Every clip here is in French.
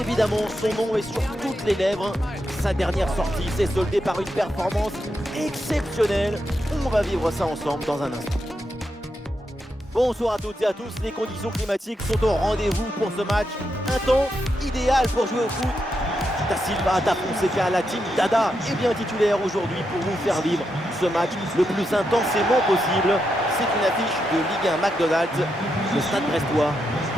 Évidemment, son nom est sur toutes les lèvres. Sa dernière sortie s'est soldée par une performance exceptionnelle. On va vivre ça ensemble dans un instant. Bonsoir à toutes et à tous, les conditions climatiques sont au rendez-vous pour ce match. Un temps idéal pour jouer au foot. Da Silva, Da Fonseca, la team Dada est bien titulaire aujourd'hui pour vous faire vivre ce match le plus intensément possible. C'est une affiche de Ligue 1 McDonald's, le Stade Brestois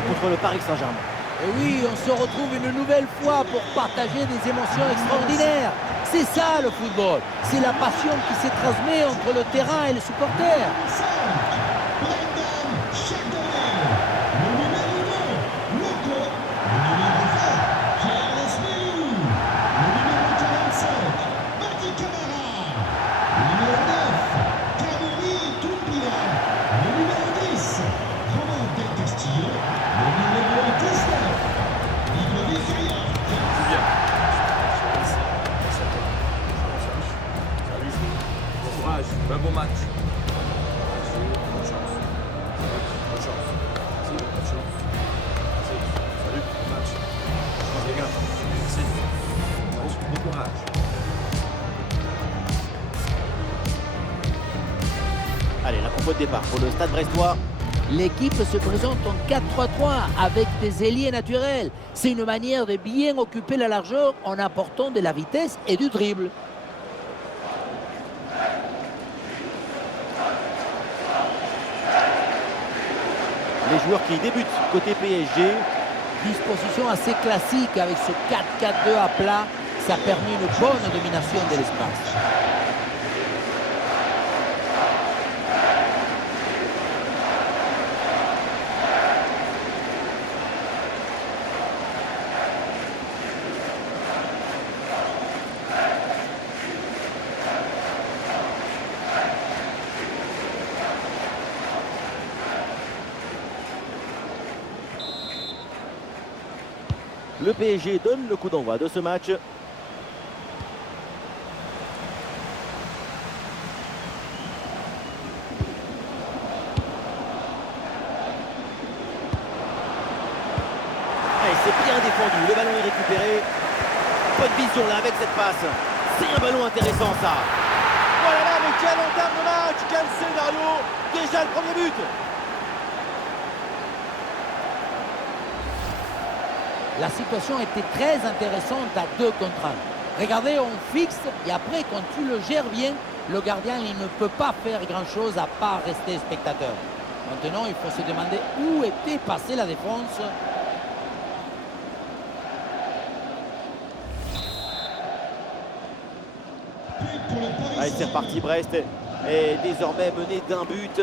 contre le Paris Saint-Germain. Et oui, on se retrouve une nouvelle fois pour partager des émotions extraordinaires. C'est ça le football, c'est la passion qui se transmet entre le terrain et les supporters. Un bon match. Bon courage. Allez, la compo de départ pour le Stade Brestois. L'équipe se présente en 4-3-3 avec des ailiers naturels. C'est une manière de bien occuper la largeur en apportant de la vitesse et du dribble. Les joueurs qui débutent côté PSG. Disposition assez classique avec ce 4-4-2 à plat. Ça permet une bonne domination de l'espace. Le PSG donne le coup d'envoi de ce match. Et c'est bien défendu, le ballon est récupéré. Bonne vision là avec cette passe. C'est un ballon intéressant ça. Voilà là, mais quel entame de match, quel scénario. Déjà le premier but. La situation était très intéressante à 2 contre 1. Regardez, on fixe et après, quand tu le gères bien, le gardien il ne peut pas faire grand-chose à part rester spectateur. Maintenant, il faut se demander où était passée la défense. Allez, c'est reparti, Brest est désormais mené d'un but.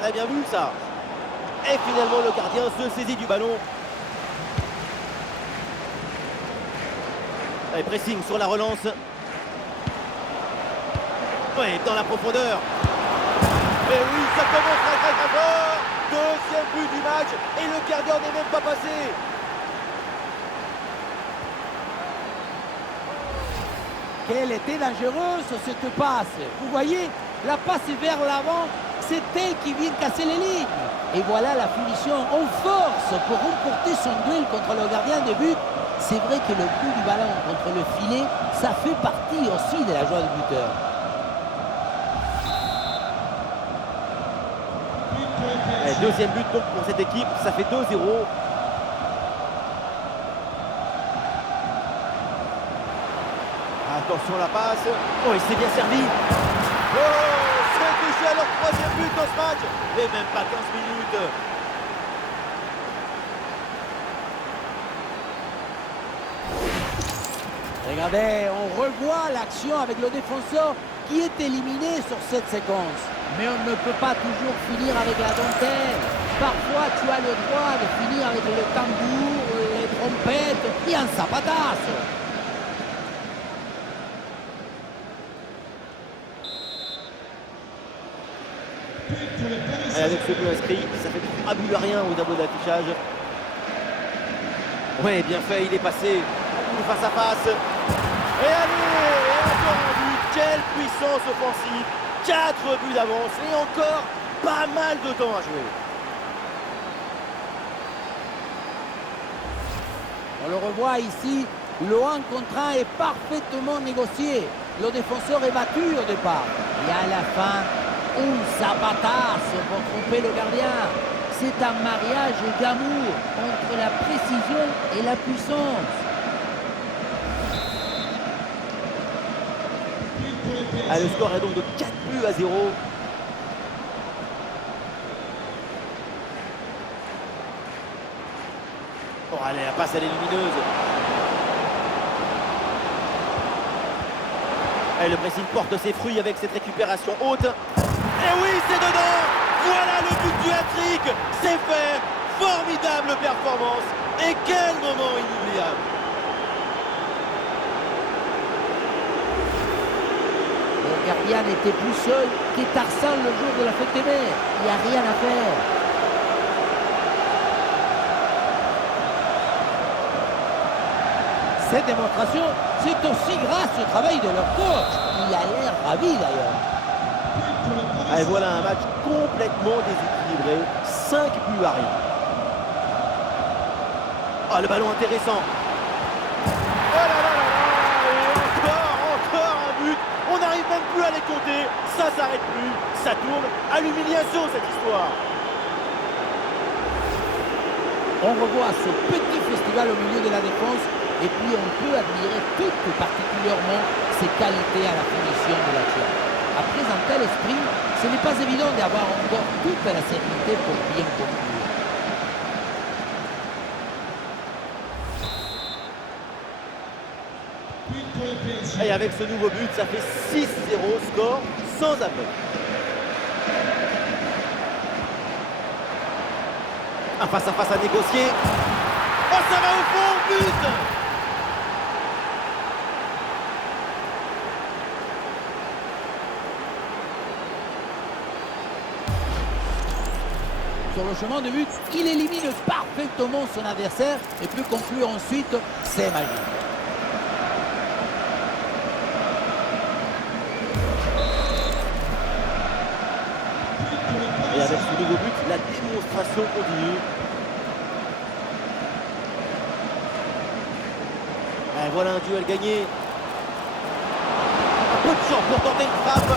Très bien vu ça. Et finalement le gardien se saisit du ballon. Allez, pressing sur la relance. Ouais, dans la profondeur. Et oui, ça commence très fort. Deuxième but du match et le gardien n'est même pas passé. Quelle était dangereuse cette passe. Vous voyez, la passe vers l'avant. C'est elle qui vient casser les lignes. Et voilà la finition en force pour remporter son duel contre le gardien de but. C'est vrai que le coup du ballon contre le filet, ça fait partie aussi de la joie du buteur. Et deuxième but donc pour cette équipe, ça fait 2-0. Attention la passe. Oh, il s'est bien servi. Oh, c'est touché à leur troisième but dans ce match. Et même pas 15 minutes. Regardez, on revoit l'action avec le défenseur qui est éliminé sur cette séquence. Mais on ne peut pas toujours finir avec la dentelle. Parfois, tu as le droit de finir avec le tambour, les trompettes et un zapatasse. Avec ce but inscrit, ça fait 3 buts à rien au tableau d'affichage. Ouais, bien fait, il est passé. Face à face. Et allez, et encore un but. Quelle puissance offensive. 4 buts d'avance et encore pas mal de temps à jouer. On le revoit ici, le 1 contre 1 est parfaitement négocié. Le défenseur est battu au départ. Et à la fin, un sabatasse pour tromper le gardien. C'est un mariage d'amour entre la précision et la puissance. Ah, le score est donc de 4-0. Oh, allez, la passe, elle est lumineuse. Et le pressing porte ses fruits avec cette récupération haute. Et oui, c'est dedans. Voilà le but du hat-trick. C'est fait. Formidable performance. Et quel moment inoubliable. Le gardien n'était plus seul que Tarzan le jour de la fête des mers. Il n'y a rien à faire. Cette démonstration, c'est aussi grâce au travail de leur coach. Il a l'air ravi d'ailleurs. Et voilà un match complètement déséquilibré. 5 buts à rien. Ah, le ballon intéressant. Oh là là là là. Et encore un but. On n'arrive même plus à les compter. Ça s'arrête plus. Ça tourne à l'humiliation cette histoire. On revoit ce petit festival au milieu de la défense. Et puis on peut admirer tout particulièrement ses qualités à la finition de la tir. Après un tel esprit, ce n'est pas évident d'avoir encore toute la sérénité pour bien conclure. Et avec ce nouveau but, ça fait 6-0, score sans appel. Un face-à-face à négocier. Oh, ça va au fond, but! Sur le chemin de but, il élimine parfaitement son adversaire et peut conclure ensuite, c'est magique. Et avec ce nouveau but, la démonstration continue. Et voilà un duel gagné. Un peu de chance pour tenter une frappe.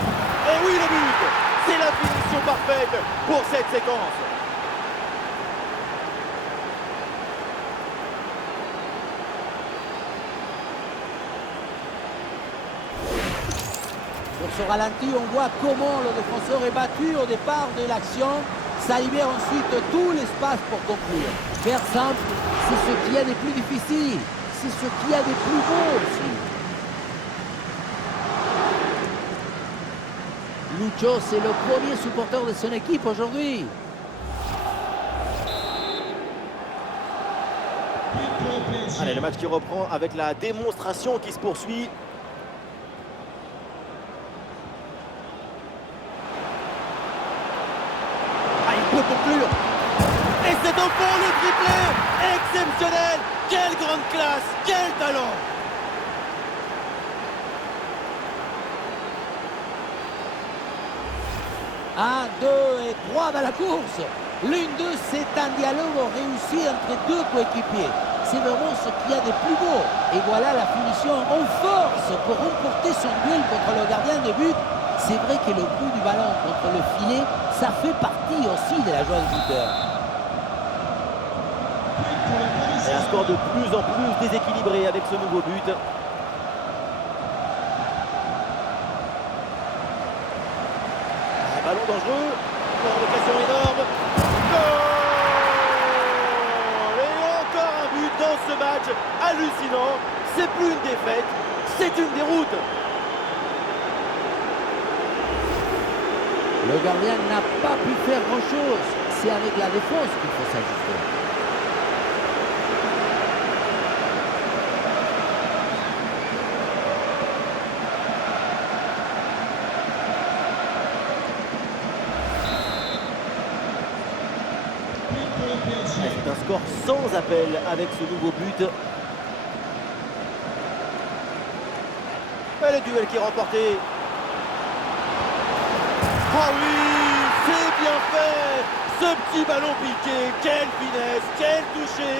Et oui, le but! C'est la finition parfaite pour cette séquence. Sur ce ralenti, on voit comment le défenseur est battu au départ de l'action. Ça libère ensuite tout l'espace pour conclure. Faire simple, c'est ce qu'il y a de plus difficile. C'est ce qu'il y a de plus beau aussi. Lucho, c'est le premier supporter de son équipe aujourd'hui. Allez, le match qui reprend avec la démonstration qui se poursuit. Ah, il peut conclure. Et c'est au fond le triplé. Exceptionnel. Quelle grande classe. Quel talent. Un, deux et trois dans la course. L'une d'eux, c'est un dialogue réussi entre deux coéquipiers. C'est vraiment ce qu'il y a de plus beau. Et voilà la finition en force pour remporter son duel contre le gardien de but. C'est vrai que le coup du ballon contre le filet, ça fait partie aussi de la joie du buteur. Et un score de plus en plus déséquilibré avec ce nouveau but. Un ballon dangereux. Une occasion énorme. Goal! Et encore un but dans ce match hallucinant. C'est plus une défaite, c'est une déroute. Le gardien n'a pas pu faire grand-chose. C'est avec la défense qu'il faut s'ajuster. C'est un score sans appel avec ce nouveau but. Et le duel qui est remporté. Oh oui, c'est bien fait. Ce petit ballon piqué, quelle finesse, quel toucher,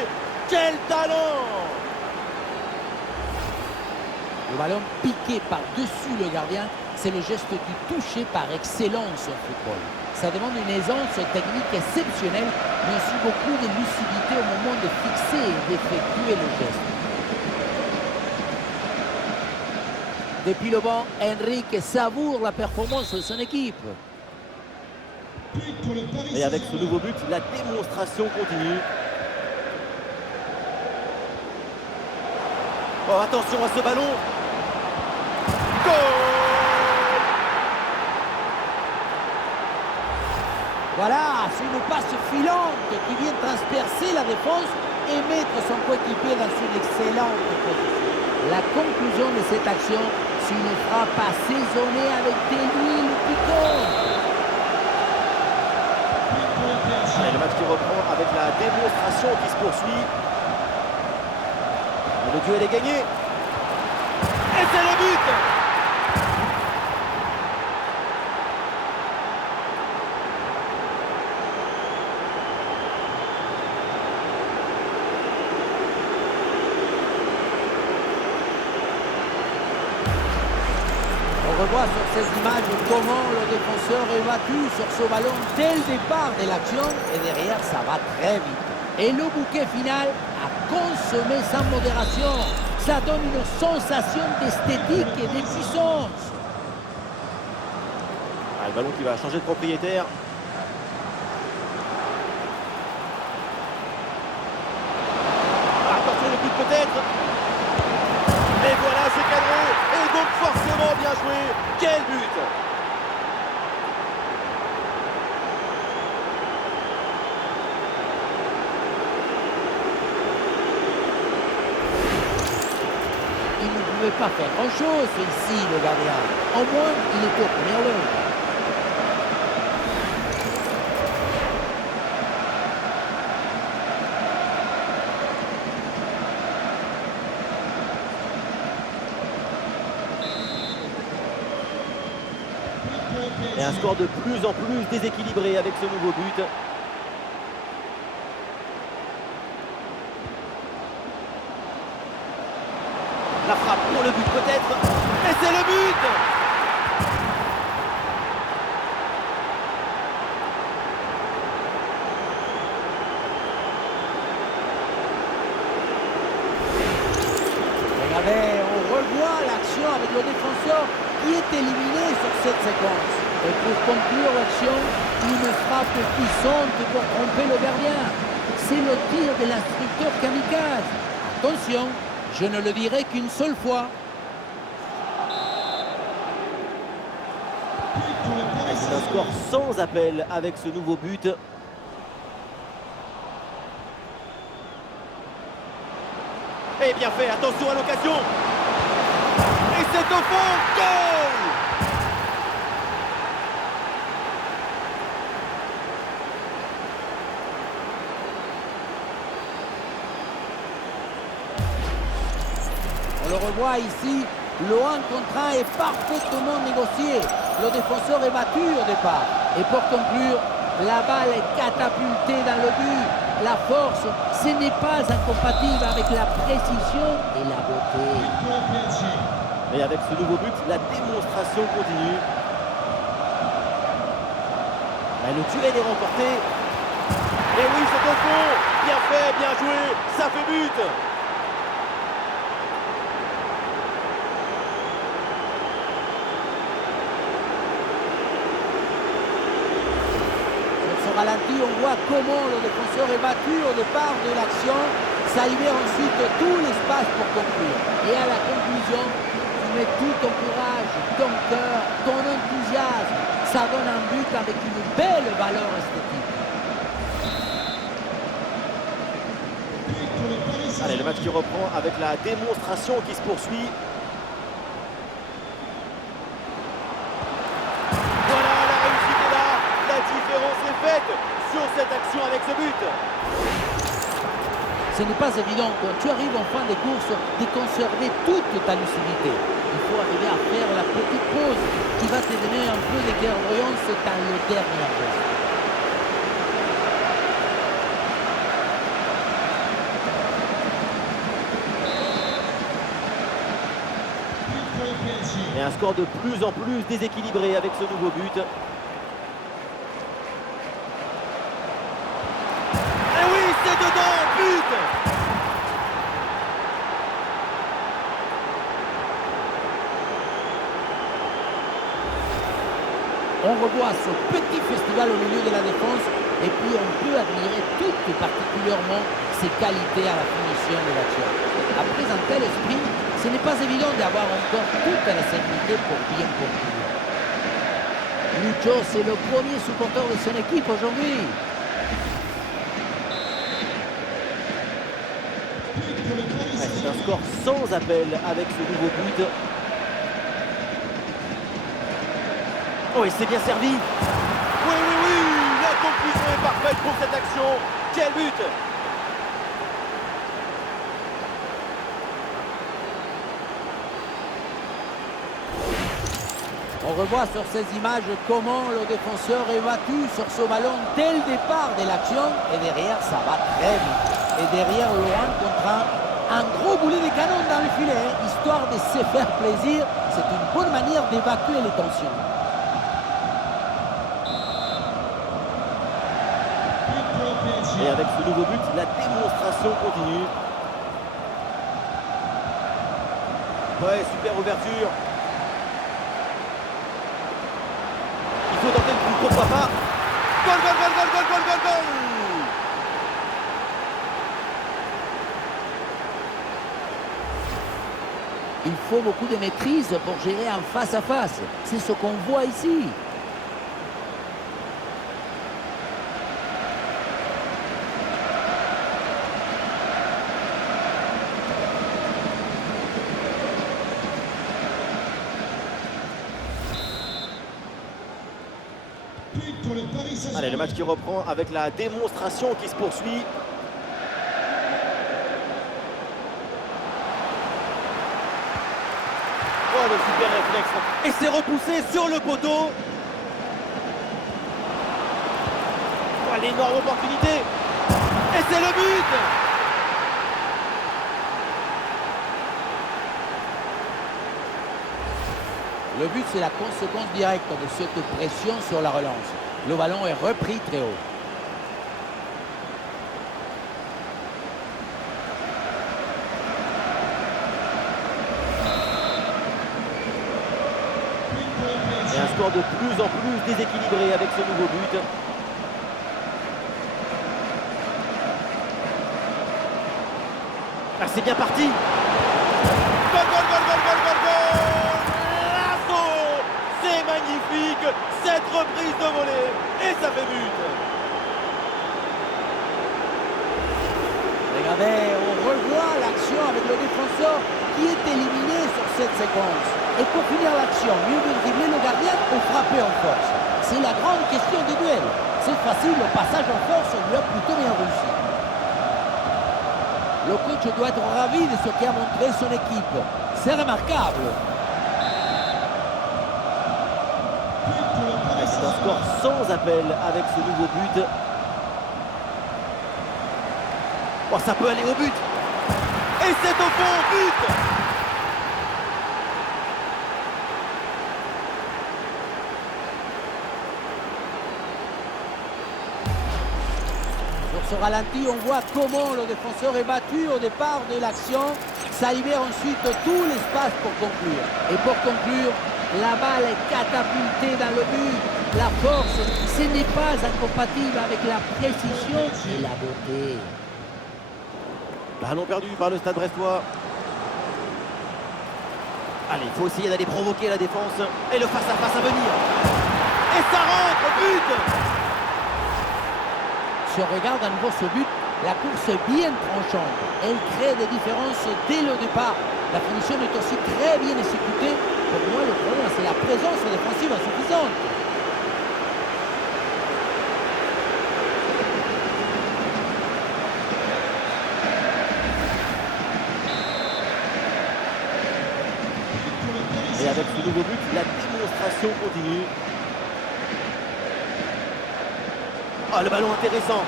quel talent. Le ballon piqué par-dessus le gardien, c'est le geste du toucher par excellence au football. Ça demande une aisance technique exceptionnelle, mais aussi beaucoup de lucidité au moment de fixer et d'effectuer le geste. Depuis le banc, Enrique savoure la performance de son équipe. Et avec ce nouveau but, la démonstration continue. Oh, attention à ce ballon. Goal! Voilà, c'est une passe filante qui vient transpercer la défense et mettre son coéquipier dans une excellente position. La conclusion de cette action, c'est une frappe assaisonnée avec de l'huile piquante. Allez, le match qui reprend avec la démonstration qui se poursuit. Le duel est gagné. Et c'est le but! On revoit sur ces images comment le défenseur est battu sur ce ballon dès le départ de l'action et derrière ça va très vite. Et le bouquet final a consommé sans modération. Ça donne une sensation d'esthétique et de puissance. Ah, le ballon qui va changer de propriétaire. Attention le but peut-être. Et voilà, c'est cadré. Et donc forcément bien joué. Quel but! Il ne pouvait pas faire grand-chose ici, le gardien. Au moins, il était au premier lieu. Et un score de plus en plus déséquilibré avec ce nouveau but. La frappe pour le but peut-être. Et c'est le but! Regardez, on revoit l'action avec le défenseur qui est éliminé sur cette séquence. Et pour conclure l'action, une frappe puissante pour tromper le gardien. C'est le tir de l'instructeur kamikaze. Attention, je ne le dirai qu'une seule fois. C'est un score sans appel avec ce nouveau but. Et bien fait, attention à l'occasion. Et c'est au fond, goal! On le revoit ici, le 1 contre 1 est parfaitement négocié. Le défenseur est battu au départ. Et pour conclure, la balle est catapultée dans le but. La force, ce n'est pas incompatible avec la précision et la beauté. Et avec ce nouveau but, la démonstration continue. Et le duel est remporté. Et oui, c'est au fond. Bien fait, bien joué. Ça fait but. Ralenti, on voit comment le défenseur est battu au départ de l'action. Ça libère ensuite tout l'espace pour conclure. Et à la conclusion, tu mets tout ton courage, ton cœur, ton enthousiasme. Ça donne un but avec une belle valeur esthétique. Allez, le match qui reprend avec la démonstration qui se poursuit. Sur cette action avec ce but. Ce n'est pas évident quand tu arrives en fin de course de conserver toute ta lucidité. Il faut arriver à faire la petite pause qui va te donner un peu de clairvoyance dans le dernier geste. Et un score de plus en plus déséquilibré avec ce nouveau but. Et oui, c'est dedans, but! On revoit ce petit festival au milieu de la défense et puis on peut admirer tout particulièrement ses qualités à la finition de l'action. Après un tel sprint, ce n'est pas évident d'avoir encore toute la sécurité pour bien conclure. Lucho, c'est le premier supporter de son équipe aujourd'hui. C'est un score sans appel avec ce nouveau but. Oh, il s'est bien servi. Oui, oui, oui, la conclusion est parfaite pour cette action. Quel but! On revoit sur ces images comment le défenseur est battu sur ce ballon dès le départ de l'action. Et derrière, ça va très vite. Et derrière, loin contre un gros boulet de canon dans le filet, histoire de se faire plaisir. C'est une bonne manière d'évacuer les tensions. Et avec ce nouveau but, la démonstration continue. Ouais, super ouverture. Il faut tenter le coup, pourquoi pas. Goal, goal, goal, goal, goal, goal, goal, goal. Il faut beaucoup de maîtrise pour gérer en face à face. C'est ce qu'on voit ici. Allez, le match qui reprend avec la démonstration qui se poursuit. Oh, le super réflexe. Et c'est repoussé sur le poteau. Oh, l'énorme opportunité. Et c'est le but. Le but, c'est la conséquence directe de cette pression sur la relance. Le ballon est repris très haut. Et un score de plus en plus déséquilibré avec ce nouveau but. Ah, c'est bien parti. Goal, goal, goal, goal, goal, goal, goal. L'assaut. C'est magnifique. Cette reprise de volée. Et ça fait but. Regardez, on revoit l'action avec le défenseur qui est éliminé sur cette séquence. Et pour finir l'action, mieux de dribbler le gardien ou frapper en force? C'est la grande question des duels. C'est facile, le passage en force lui a plutôt bien réussi. Le coach doit être ravi de ce qu'a montré son équipe. C'est remarquable. C'est un score sans appel avec ce nouveau but. Oh, ça peut aller au but. Et c'est au fond, but. Sur ce ralenti, on voit comment le défenseur est battu au départ de l'action. Ça libère ensuite tout l'espace pour conclure. Et pour conclure, la balle est catapultée dans le but. La force, ce n'est pas incompatible avec la précision et la beauté. Ballon perdu par le Stade Brestois. Allez, il faut essayer d'aller provoquer la défense. Et le face-à-face à venir. Et ça rentre, but. Si on regarde à nouveau ce but, la course est bien tranchante. Elle crée des différences dès le départ. La finition est aussi très bien exécutée. Pour moi, le problème, c'est la présence défensive insuffisante. Et avec ce nouveau but, la démonstration continue. Ah, le ballon intéressant.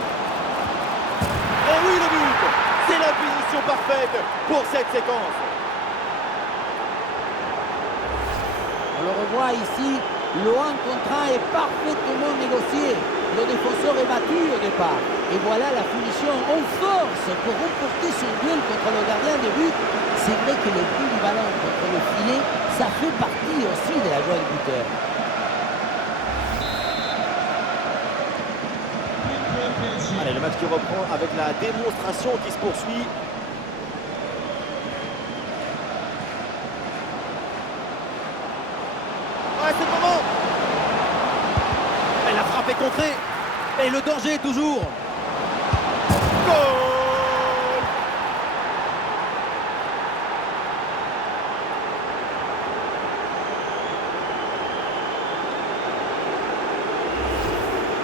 Et oui, le but. C'est la punition parfaite pour cette séquence. le revoit ici, le 1 contre 1 est parfaitement négocié. Le défenseur est battu au départ. Et voilà la finition en force pour remporter son duel contre le gardien de but. C'est vrai que le but du ballon contre le filet, ça fait partie aussi de la joie du buteur. Allez, le match qui reprend avec la démonstration qui se poursuit. Ouais, c'est le moment. Et la frappe est contrée. Et le danger toujours. Goal!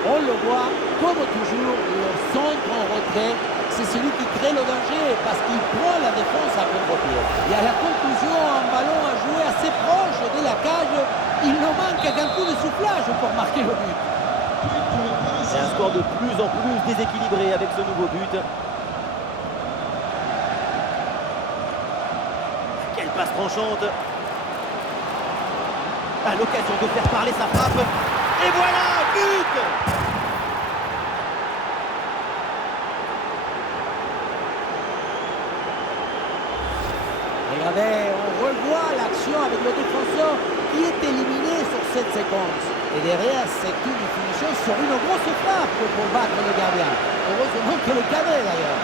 On le voit, comme toujours, le centre en retrait, c'est celui qui crée le danger parce qu'il prend la défense à contre-pied. Et à la conclusion, un ballon à jouer assez proche de la cage, il ne manque qu'un coup de soufflage pour marquer le but. C'est un score de plus en plus déséquilibré avec ce nouveau but. Quelle passe tranchante. À l'occasion de faire parler sa frappe. Et voilà, but! Regardez, on revoit l'action avec le défenseur qui est éliminé sur cette séquence. Et derrière, c'est une finition sur une grosse frappe pour battre le gardien. Heureusement que le cadre d'ailleurs.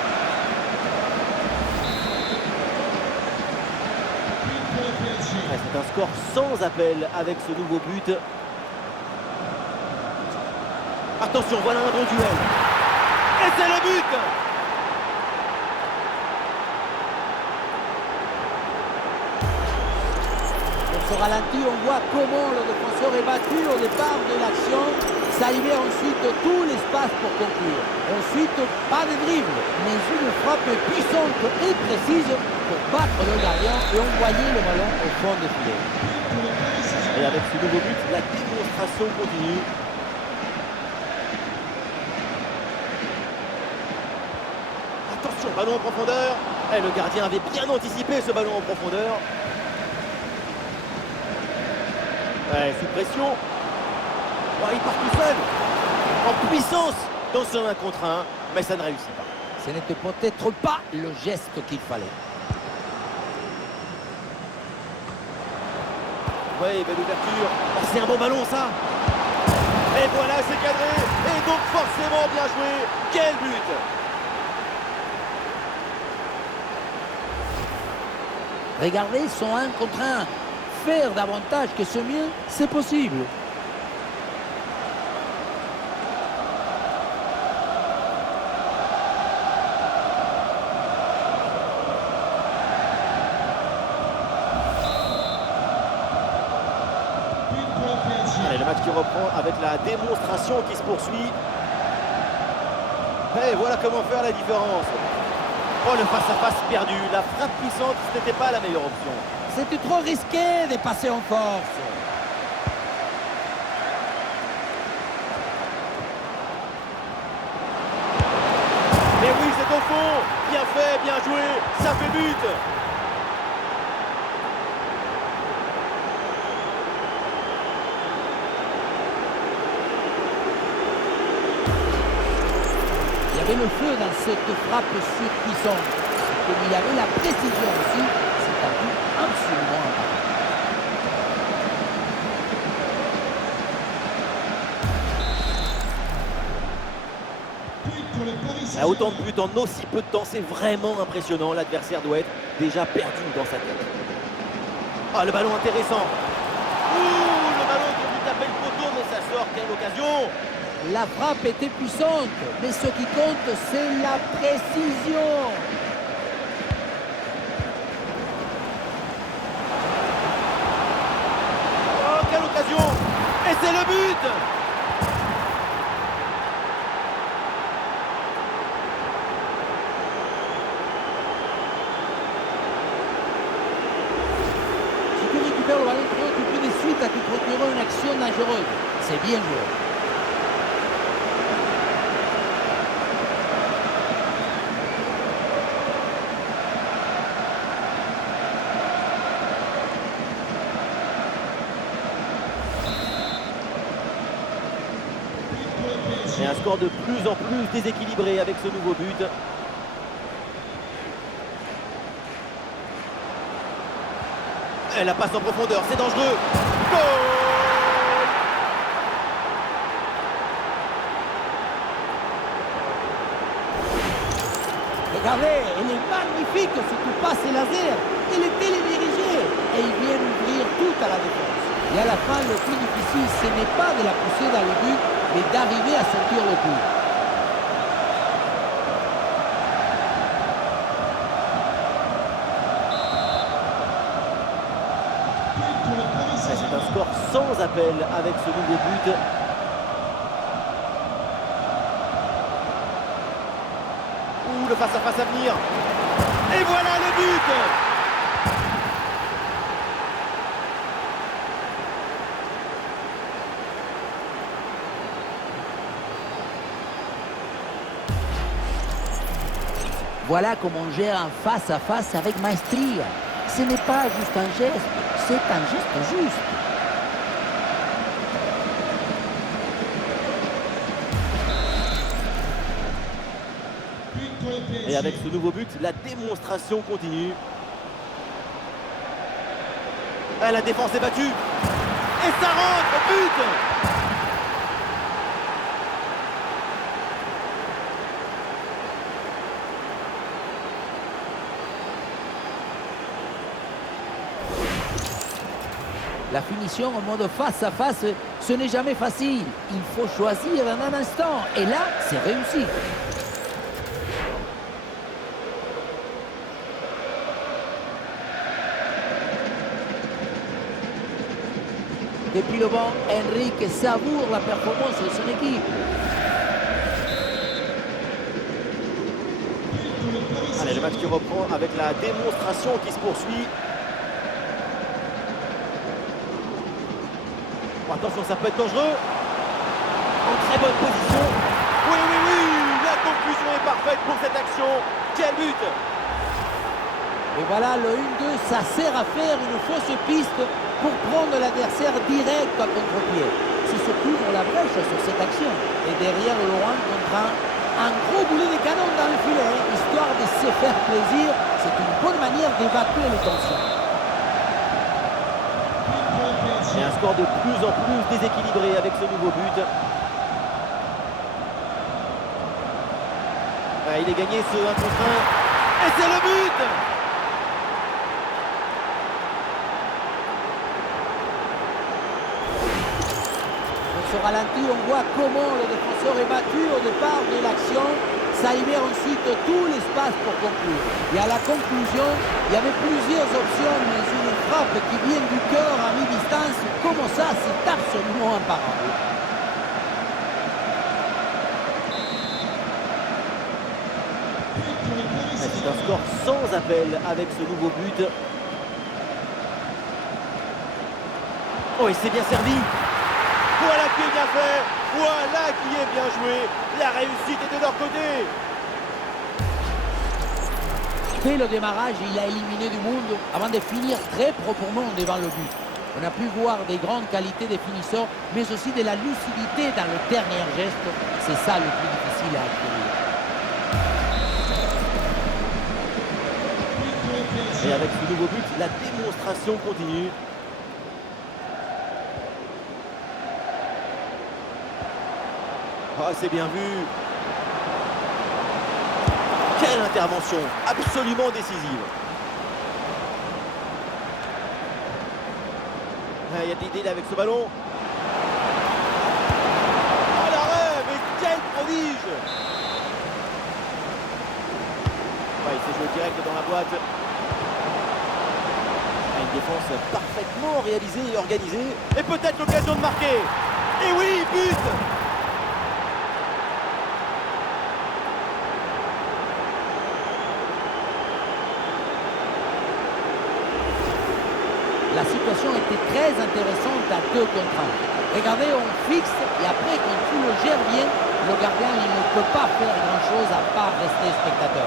C'est un score sans appel avec ce nouveau but. Attention, voilà un bon duel. Et c'est le but! Au ralenti, on voit comment le défenseur est battu au départ de l'action. Ça libère ensuite tout l'espace pour conclure. Ensuite, pas de dribble, mais une frappe puissante et précise pour battre le gardien et envoyer le ballon au fond des filets. Et avec ce nouveau but, la démonstration continue. Attention, ballon en profondeur. Et le gardien avait bien anticipé ce ballon en profondeur. Ouais, sous pression. Oh, il part tout seul. En puissance dans ce 1 contre 1. Mais ça ne réussit pas. Ce n'était peut-être pas le geste qu'il fallait. Oui, belle ouverture. Oh, c'est un bon ballon, ça. Et voilà, c'est cadré. Et donc forcément bien joué. Quel but! Regardez son 1 contre 1. Faire davantage que ce mieux, c'est possible. Allez, le match qui reprend avec la démonstration qui se poursuit. Et voilà comment faire la différence. Oh, le face-à-face perdu. La frappe puissante, ce n'était pas la meilleure option. C'était trop risqué de passer en force. Et oui, c'est au fond. Bien fait, bien joué. Ça fait but. Il y avait le feu dans cette frappe surpuissante. Comme il y avait la précision aussi, c'est un but absolument imparable. Autant de buts en aussi peu de temps, c'est vraiment impressionnant. L'adversaire doit être déjà perdu dans sa tête. Ah, le ballon intéressant. Ouh, le ballon qui a dû taper le poteau, mais ça sort. Quelle occasion! La frappe était puissante, mais ce qui compte, c'est la précision. Oh, quelle occasion! Et c'est le but! Si tu récupères le ballon, tu peux de suite à te procurer une action dangereuse. C'est bien joué. Et un score de plus en plus déséquilibré avec ce nouveau but. Et la passe en profondeur, c'est dangereux. Goal! Regardez, elle est magnifique cette passe laser. Il est télédirigé et il vient ouvrir tout à la défense. Et à la fin, le plus difficile, ce n'est pas de la pousser dans le but, mais d'arriver à sortir le coup. C'est un score sans appel avec ce nouveau but. Ouh, le face-à-face à venir. Et voilà le but! Voilà comment on gère un face-à-face avec maestria. Ce n'est pas juste un geste, c'est un geste juste. Et avec ce nouveau but, la démonstration continue. Ah, la défense est battue. Et ça rentre, but! La finition en mode face-à-face, ce n'est jamais facile. Il faut choisir en un instant. Et là, c'est réussi. Depuis le banc, Enrique savoure la performance de son équipe. Allez, le match qui reprend avec la démonstration qui se poursuit. Attention, ça peut être dangereux. En très bonne position. Oui, oui, oui. La conclusion est parfaite pour cette action. Quel but! Et voilà, le 1-2, ça sert à faire une fausse piste pour prendre l'adversaire direct à contre-pied. C'est ce qui ouvre la brèche sur cette action. Et derrière, Laurent contraint un gros boulet de canon dans le filet, histoire de se faire plaisir. C'est une bonne manière d'évacuer les tensions. Et un score de plus en plus déséquilibré avec ce nouveau but. Ouais, il est gagné ce 1 contre 1. Et c'est le but! Sur ce ralenti, on voit comment le défenseur est battu au départ de l'action. Ça libère ensuite tout l'espace pour conclure. Et à la conclusion, il y avait plusieurs options, mais une frappe qui vient du cœur à mi-distance, comme ça, c'est absolument imparable. C'est un score sans appel avec ce nouveau but. Oh, et c'est bien servi. Voilà qui est bien fait. Voilà qui est bien joué. La réussite est de leur côté. Dès le démarrage, il a éliminé du monde avant de finir très proprement devant le but. On a pu voir des grandes qualités des finisseurs, mais aussi de la lucidité dans le dernier geste. C'est ça le plus difficile à acquérir. Et avec ce nouveau but, la démonstration continue. Ah, c'est bien vu. Quelle intervention, absolument décisive. Ah, il y a des idées avec ce ballon. Ah, l'arrêt, mais quel prodige! Ouais, il s'est joué direct dans la boîte. Ah, une défense parfaitement réalisée et organisée. Et peut-être l'occasion de marquer. Et oui, but! La situation était très intéressante à 2 contre 1. Regardez, on fixe et après, quand tout le gère bien, le gardien il ne peut pas faire grand-chose à part rester spectateur.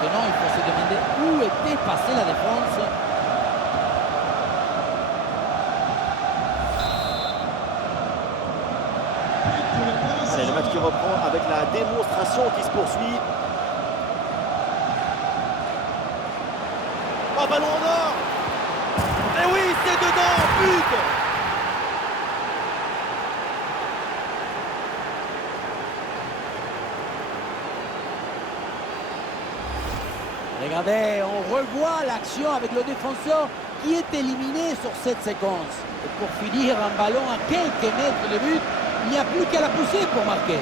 Maintenant, il faut se demander où était passée la défense. Allez, le match qui reprend avec la démonstration qui se poursuit. Oh, ballon en or! Et oui, c'est dedans, but! Regardez, on revoit l'action avec le défenseur qui est éliminé sur cette séquence. Et pour finir, un ballon à quelques mètres de but, il n'y a plus qu'à la pousser pour marquer.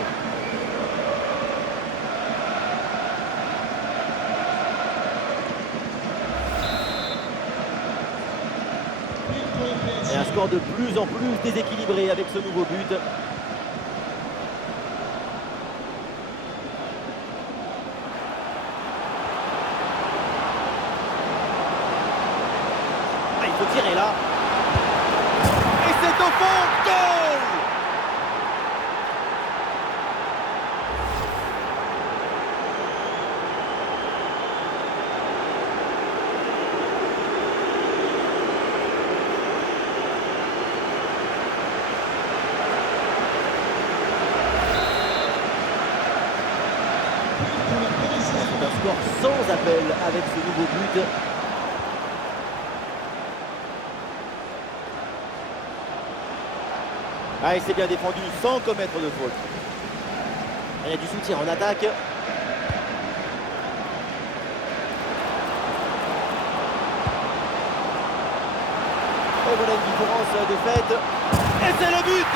Et un score de plus en plus déséquilibré avec ce nouveau but. Il faut tirer là. Et c'est au fond. Goal! C'est un score sans appel avec ce nouveau but. Ah, il s'est bien défendu sans commettre de faute. Il y a du soutien en attaque. Et voilà une différence de fait. Et c'est le but!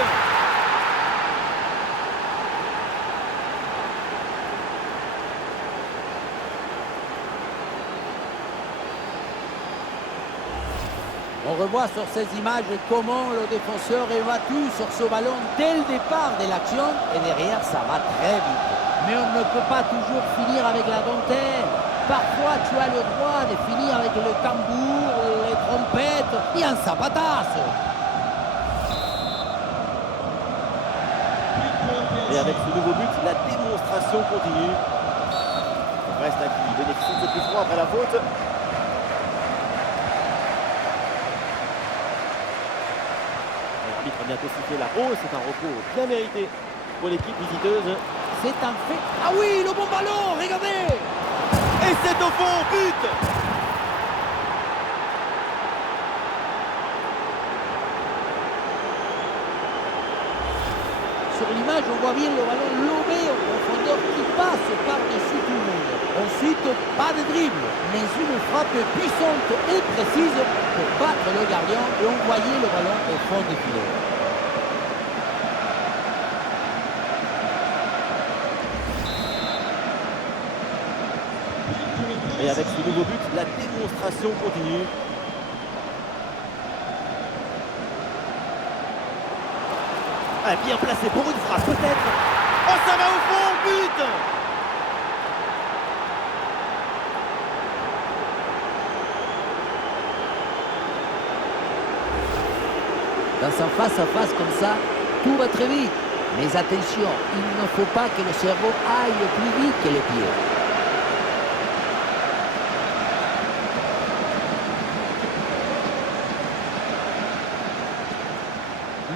On revoit sur ces images comment le défenseur est battu sur ce ballon dès le départ de l'action et derrière ça va très vite. Mais on ne peut pas toujours finir avec la dentelle. Parfois tu as le droit de finir avec le tambour, les trompettes et un zapatasse. Et avec ce nouveau but, la démonstration continue. On reste qui bénéficie de ce coup franc après la faute. L'arbitre a bientôt sifflé la hausse, c'est un repos bien mérité pour l'équipe visiteuse. C'est un fait. Ah oui, le bon ballon, regardez! Et c'est au fond, but! Sur l'image, on voit bien le ballon lobé en profondeur qui passe par-dessus tout le monde. Ensuite, pas de dribble, mais une frappe puissante et précise pour battre le gardien et envoyer le ballon au fond du filet. Et avec ce nouveau but, la démonstration continue. Ah, bien placé pour une frappe peut-être. Oh, ça va au fond, but! Dans un face-à-face comme ça, tout va très vite. Mais attention, il ne faut pas que le cerveau aille plus vite que les pieds.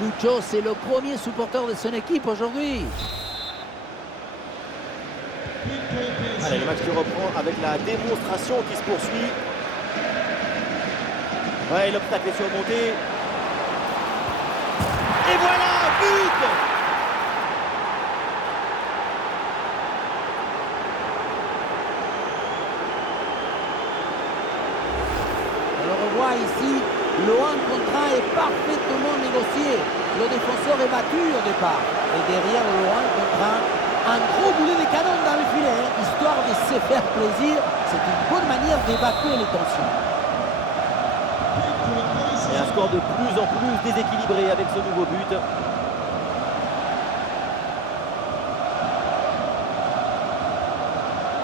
Lucho, c'est le premier supporter de son équipe aujourd'hui. Allez, le match qui reprend avec la démonstration qui se poursuit. Ouais, l'obstacle est surmonté. Et voilà, but! On le revoit ici, le 1 contre 1 est parfaitement négocié. Le défenseur est battu au départ. Et derrière le 1 contre 1, un gros boulet de canon dans le filet, histoire de se faire plaisir. C'est une bonne manière d'évacuer les tensions. Et un score de plus en plus déséquilibré avec ce nouveau but.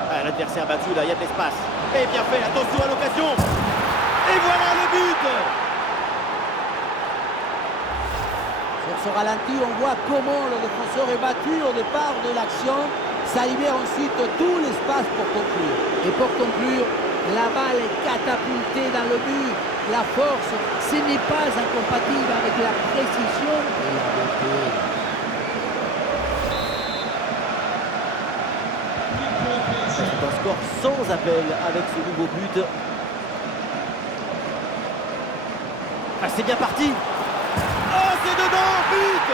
Ah, l'adversaire battu, là, il y a de l'espace. Et bien fait, attention à l'occasion. Et voilà le but! Sur ce ralenti, on voit comment le défenseur est battu au départ de l'action. Ça libère ensuite tout l'espace pour conclure. Et pour conclure, la balle est catapultée dans le but. La force, ce n'est pas incompatible avec la précision et la beauté. C'est un score sans appel avec ce nouveau but. Ah, c'est bien parti. Oh, c'est dedans, but!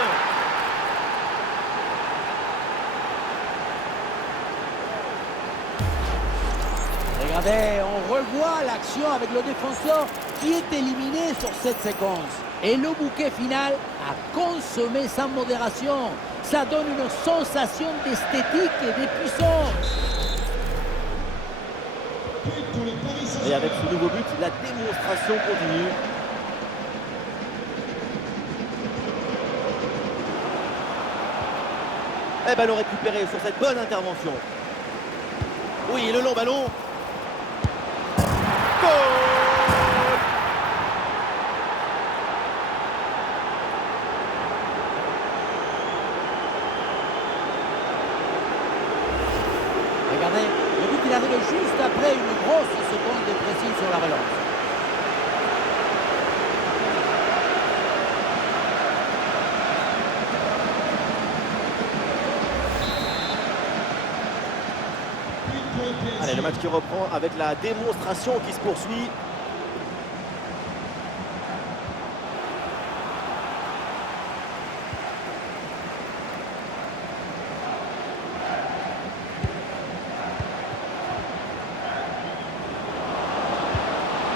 Regardez, on revoit l'action avec le défenseur qui est éliminé sur cette séquence. Et le bouquet final a consommé sans modération. Ça donne une sensation d'esthétique et de puissance. Et avec ce nouveau but, la démonstration continue. Et ballon récupéré sur cette bonne intervention. Oui, le long ballon. Goal! Regardez, le but il arrive juste après une grosse seconde de pressing sur la relance. Allez, le match qui reprend avec la démonstration qui se poursuit.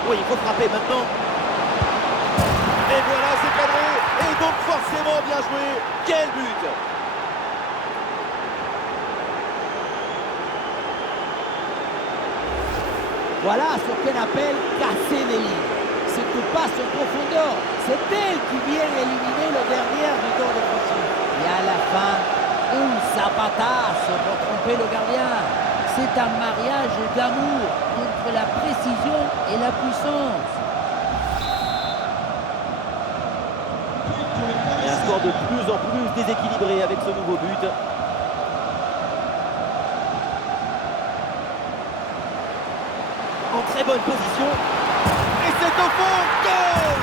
Oui, il faut frapper maintenant. Et voilà, c'est cadré. Et donc forcément bien joué. Quel but! Voilà ce qu'on appelle casser les lignes. Cette passe en profondeur, c'est elle qui vient éliminer le dernier rideau défensif. Et à la fin, un zapatasse pour tromper le gardien. C'est un mariage d'amour entre la précision et la puissance. Et un score de plus en plus déséquilibré avec ce nouveau but. En très bonne position. Et c'est au fond. Goal!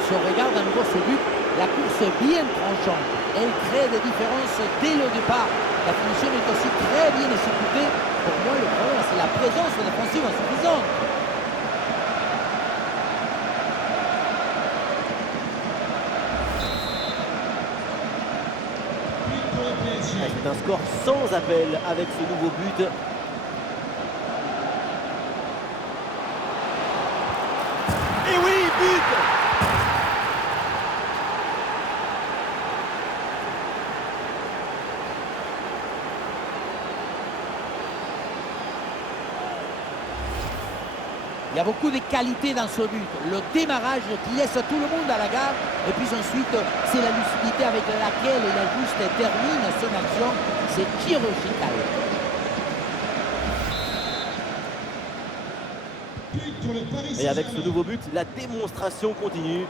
Si on regarde à nouveau ce but, la course est bien tranchante. Elle crée des différences dès le départ. La finition est aussi très bien exécutée. Pour moi, le problème, c'est la présence défensive insuffisante. C'est un score sans appel avec ce nouveau but. Et oui, but! Il y a beaucoup de qualité dans ce but. Le démarrage qui laisse tout le monde à la gare. Et puis ensuite, c'est la lucidité avec laquelle il ajuste et termine son action. C'est chirurgical. Et avec ce nouveau but, la démonstration continue.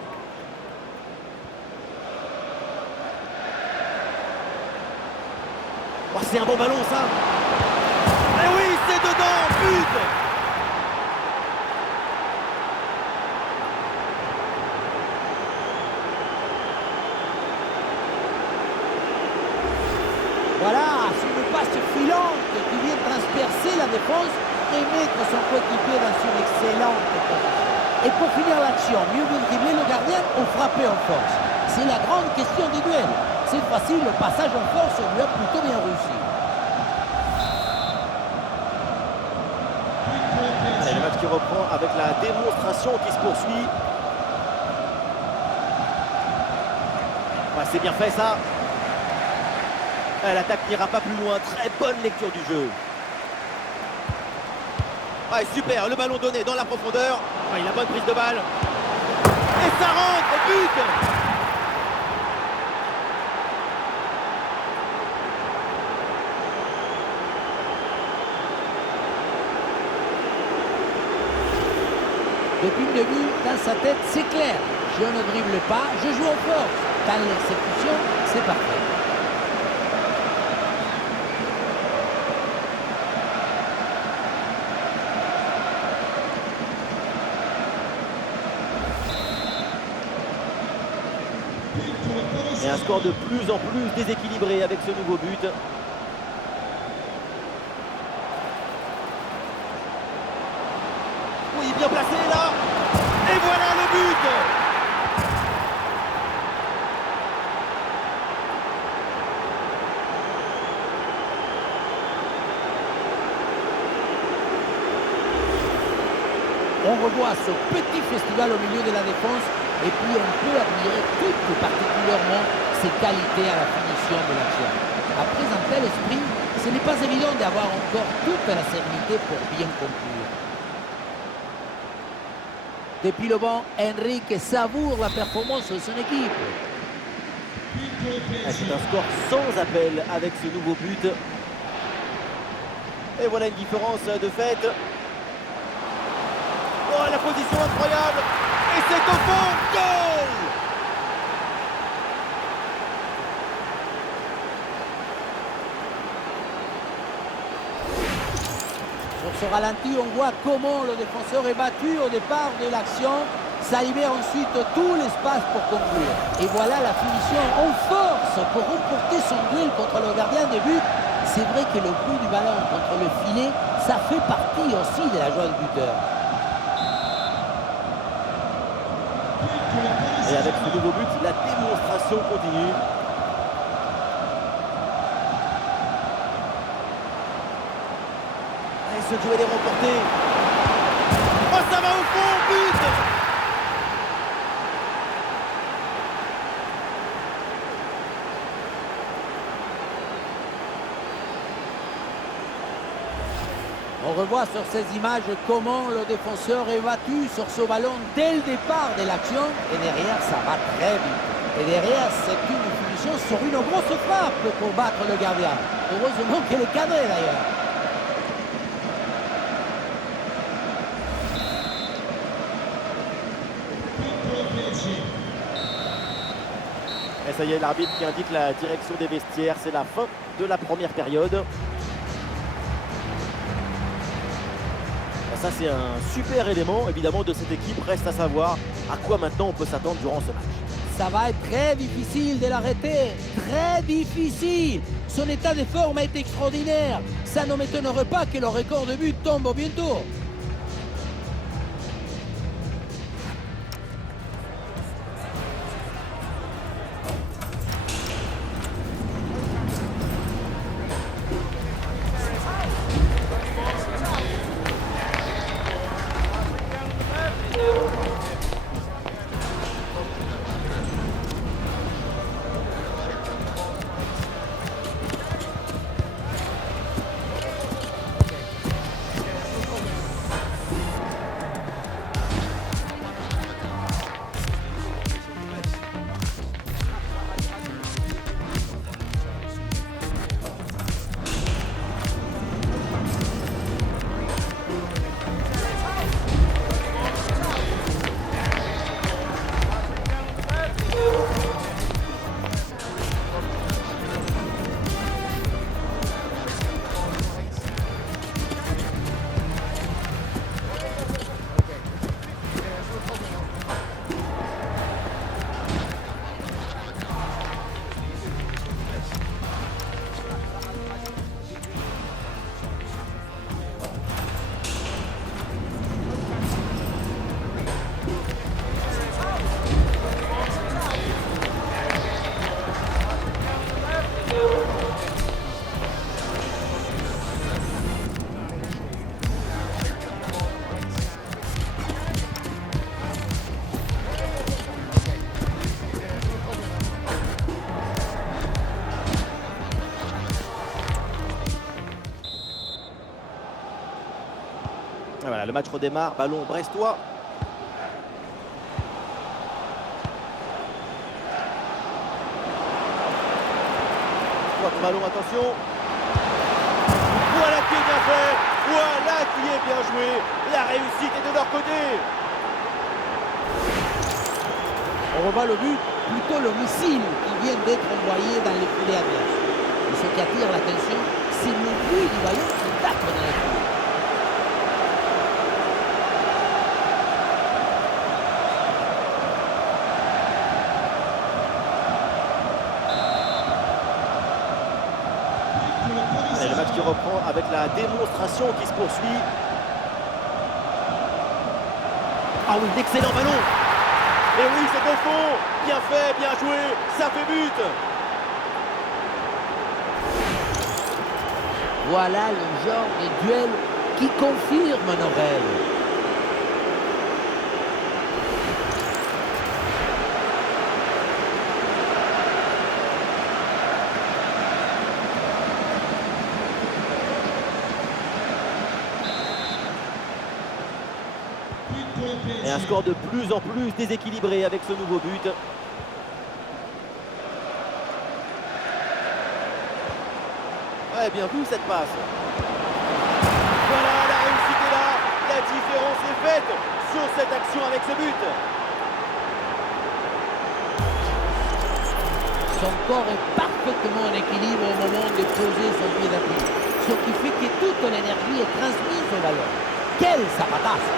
Oh, c'est un bon ballon ça. Et oui, c'est dedans, but! Voilà, c'est une passe filante qui vient transpercer la défense et mettre son coéquipier dans une excellente position. Et pour finir l'action, mieux vaut dribbler le gardien ou frapper en force. C'est la grande question du duel. Cette fois-ci, le passage en force lui a plutôt bien réussi. Allez, le match qui reprend avec la démonstration qui se poursuit. Ouais, c'est bien fait ça. L'attaque n'ira pas plus loin. Très bonne lecture du jeu. Ouais, super, le ballon donné dans la profondeur. Ouais, il a bonne prise de balle. Et ça rentre, but! Depuis le début, dans sa tête, c'est clair. Je ne dribble pas, je joue en force. Dans l'exécution, c'est parfait. Et un score de plus en plus déséquilibré avec ce nouveau but. Oui, bien placé là. Et voilà le but. On revoit ce petit festival au milieu de la défense et puis on peut admirer tout particulièrement ses qualités à la finition de l'action. Après un tel esprit, ce n'est pas évident d'avoir encore toute la sérénité pour bien conclure. Depuis le banc, Enrique savoure la performance de son équipe. C'est un score sans appel avec ce nouveau but. Et voilà une différence de fait. Oh, la position incroyable. Et c'est au fond. Goal! Sur ce ralenti, on voit comment le défenseur est battu au départ de l'action. Ça libère ensuite tout l'espace pour conclure. Et voilà la finition en force pour remporter son duel contre le gardien de but. C'est vrai que le coup du ballon contre le filet, ça fait partie aussi de la joie du buteur. Et avec ce nouveau but, la démonstration continue. Et ce duel est remporté. Oh, ça va au fond, but! On revoit sur ces images comment le défenseur est battu sur ce ballon dès le départ de l'action. Et derrière, ça va très vite. Et derrière, c'est une finition sur une grosse frappe pour battre le gardien. Heureusement qu'elle est cadrée d'ailleurs. Et ça y est, l'arbitre qui indique la direction des vestiaires. C'est la fin de la première période. Ça, c'est un super élément, évidemment, de cette équipe. Reste à savoir à quoi maintenant on peut s'attendre durant ce match. Ça va être très difficile de l'arrêter. Très difficile. Son état de forme est extraordinaire. Ça ne m'étonnerait pas que le record de but tombe bientôt. Voilà, le match redémarre, ballon brestois. Ballon, attention. Voilà qui est bien fait. Voilà qui est bien joué. La réussite est de leur côté. On revoit le but, plutôt le missile qui vient d'être envoyé dans les filets adverses. Et ce qui attire l'attention, c'est le but du ballon qui tape dans les filets. qui reprend avec la démonstration qui se poursuit. Ah oui, l'excellent ballon. Et oui, c'est au fond. Bien fait, bien joué. Ça fait but. Voilà le genre de duel qui confirme nos rêves. Et un score de plus en plus déséquilibré avec ce nouveau but. Ouais, bien vu cette passe. Voilà, la réussite est là. La différence est faite sur cette action avec ce but. Son corps est parfaitement en équilibre au moment de poser son pied d'appui. Ce qui fait que toute l'énergie est transmise au ballon. Quelle zapatasse!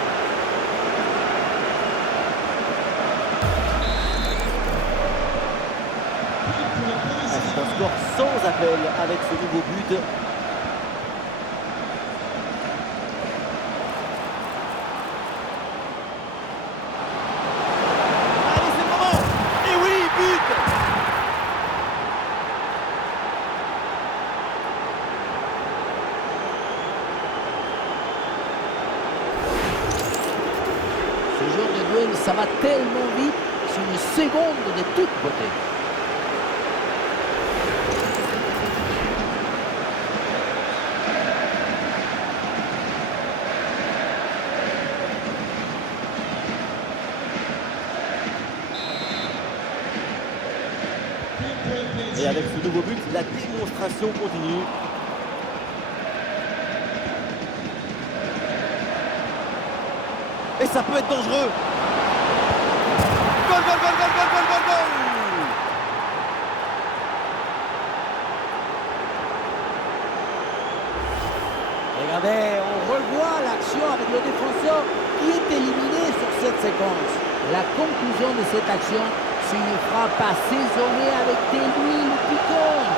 C'est un score sans appel avec ce nouveau but. Allez, c'est le moment. Et oui, but. Ce genre de duel, ça va tellement vite, c'est une seconde de toute beauté. Et avec ce nouveau but, la démonstration continue. Et ça peut être dangereux. Goal, goal, goal, goal, goal, goal, goal, goal. Regardez, on revoit l'action avec le défenseur qui est éliminé sur cette séquence. La conclusion de cette action, c'est une frappe assaisonnée avec de l'huile piquante.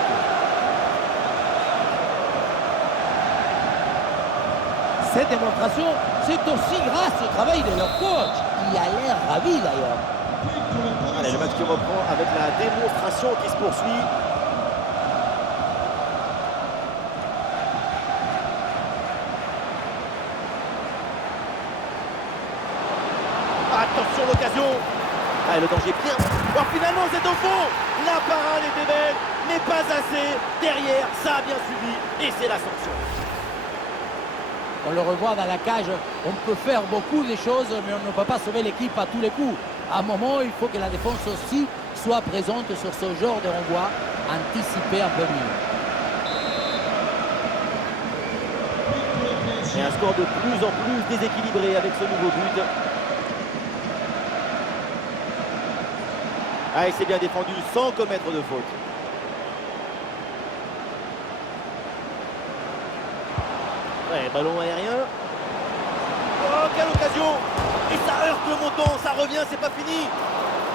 Cette démonstration, c'est aussi grâce au travail de leur coach, qui a l'air ravi d'ailleurs. Allez, le match qui reprend avec la démonstration qui se poursuit. Attention l'occasion. Ah, le danger bien. Oh, finalement c'est au fond. La parade était belle, mais pas assez. Derrière, ça a bien suivi et c'est la sanction. On le revoit dans la cage, on peut faire beaucoup de choses, mais on ne peut pas sauver l'équipe à tous les coups. À un moment, il faut que la défense aussi soit présente sur ce genre de renvoi, anticiper un peu mieux. Et un score de plus en plus déséquilibré avec ce nouveau but. Ah, il s'est bien défendu sans commettre de faute. Ouais, ballon aérien. Oh, quelle occasion! Et ça heurte le montant, ça revient, c'est pas fini.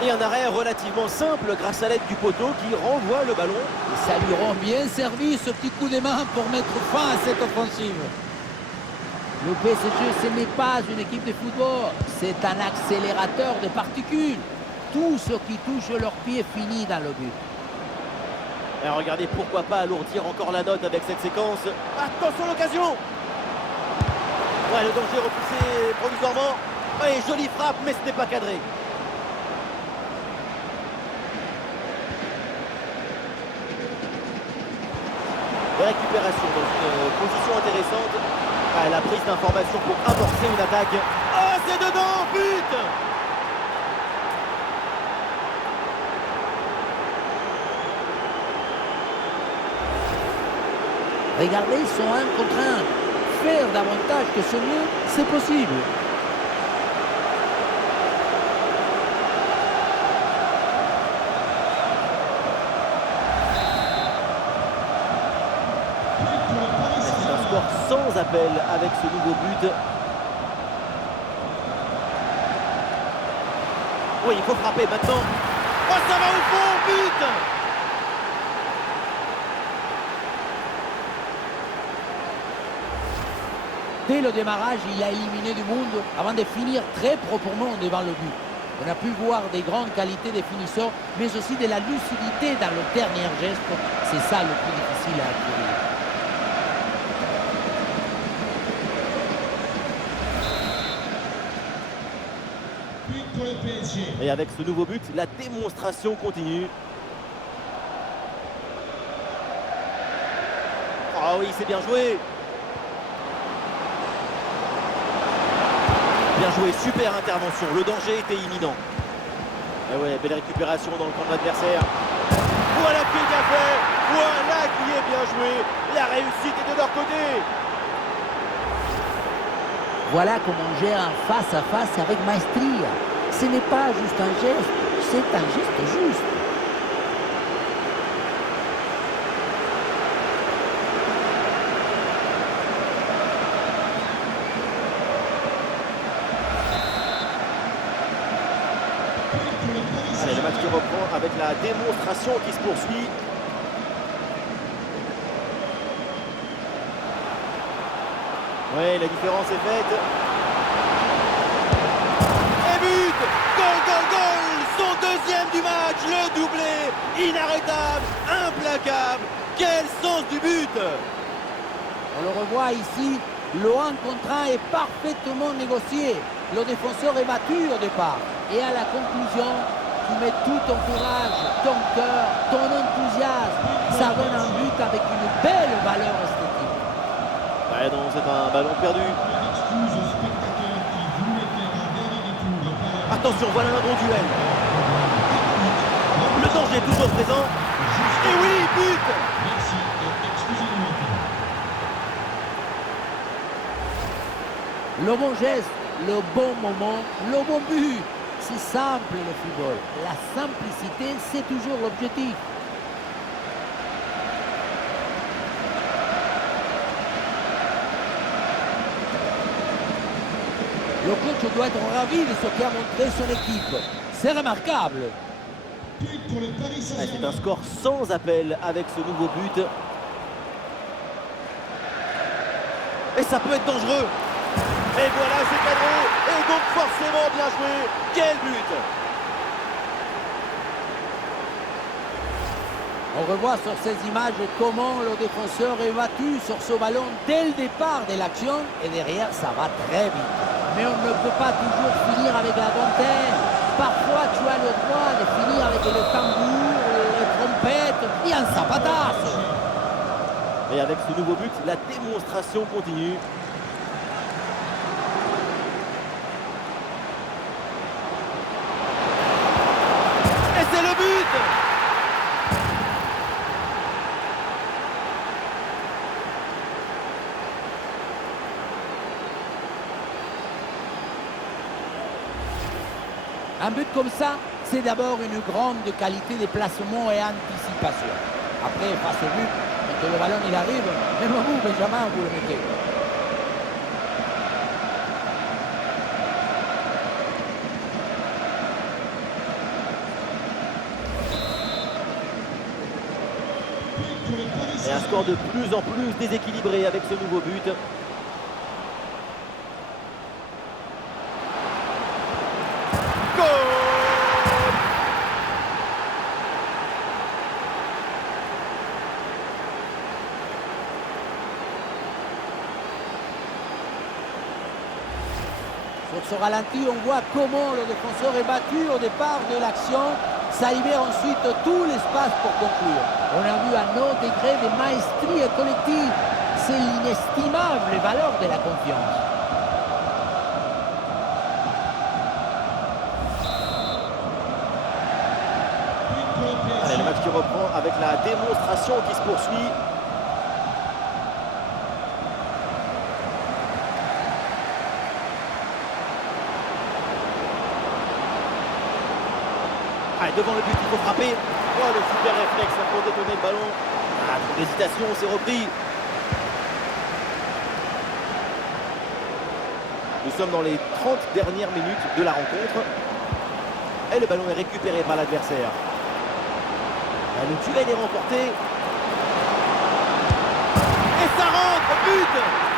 Et un arrêt relativement simple grâce à l'aide du poteau qui renvoie le ballon. Et ça lui rend bien servi ce petit coup de main pour mettre fin à cette offensive. Le PSG, ce n'est pas une équipe de football, c'est un accélérateur de particules. Tout ce qui touche leur pied finit dans le but. Et regardez, pourquoi pas alourdir encore la note avec cette séquence. Attention l'occasion! Ouais, le danger repoussé provisoirement. Ouais, jolie frappe, mais ce n'est pas cadré. Récupération dans une position intéressante. Ah, la prise d'information pour amorcer une attaque. Oh, c'est dedans, but! Regardez, ils sont un contre un. Faire davantage que ce mieux, c'est possible. C'est un score sans appel avec ce nouveau but. Oui, il faut frapper maintenant. Oh, ça va au fond, but! Dès le démarrage, il a éliminé du monde avant de finir très proprement devant le but. On a pu voir des grandes qualités des finisseurs, mais aussi de la lucidité dans le dernier geste. C'est ça le plus difficile à acquérir. Et avec ce nouveau but, la démonstration continue. Ah oui, c'est bien joué. Bien joué, super intervention. Le danger était imminent. Et ouais, belle récupération dans le camp de l'adversaire. Voilà qui est bien fait. Voilà qui est bien joué. La réussite est de leur côté. Voilà comment on gère un face-à-face avec maestria. Ce n'est pas juste un geste, c'est un geste juste. Allez, le match qui reprend avec la démonstration qui se poursuit. Ouais, la différence est faite. Et but! Goal, goal, goal! Son deuxième du match, le doublé! Inarrêtable, implacable! Quel sens du but! On le revoit ici, le 1 contre 1 est parfaitement négocié. Le défenseur est battu au départ. Et à la conclusion, tu mets tout ton courage, ton cœur, ton enthousiasme. Ça donne un but avec une belle valeur esthétique. Ouais, non, c'est un ballon perdu. Attention, voilà un bon duel. Le danger est toujours présent. Et oui, but! Le bon geste, le bon moment, le bon but. C'est simple le football. La simplicité, c'est toujours l'objectif. Le coach doit être ravi de ce qu'a montré son équipe. C'est remarquable. C'est un score sans appel avec ce nouveau but. Et ça peut être dangereux. Et voilà, c'est cadré. Et donc forcément bien joué. Quel but! On revoit sur ces images comment le défenseur est battu sur ce ballon dès le départ de l'action. Et derrière, ça va très vite. Mais on ne peut pas toujours finir avec la dentelle. Parfois, tu as le droit de finir avec le tambour, les trompettes et un zapatasse. Et avec ce nouveau but, la démonstration continue. Et c'est le but! Un but comme ça, c'est d'abord une grande qualité de placement et anticipation. Après, face au but, quand le ballon il arrive, même vous, Benjamin, vous le mettez. Et un score de plus en plus déséquilibré avec ce nouveau but. Sur ce ralenti, on voit comment le défenseur est battu au départ de l'action. Ça libère ensuite tout l'espace pour conclure. On a vu un autre degré de maestria collective. C'est l'inestimable valeur de la confiance. Allez, le match qui reprend avec la démonstration qui se poursuit. Allez, devant le but, il faut frapper. Oh, le super réflexe pour détourner le ballon. Ah, trop d'hésitation, c'est repris. Nous sommes dans les 30 dernières minutes de la rencontre. Et le ballon est récupéré par l'adversaire. Le duel est remporté. Et ça rentre, but!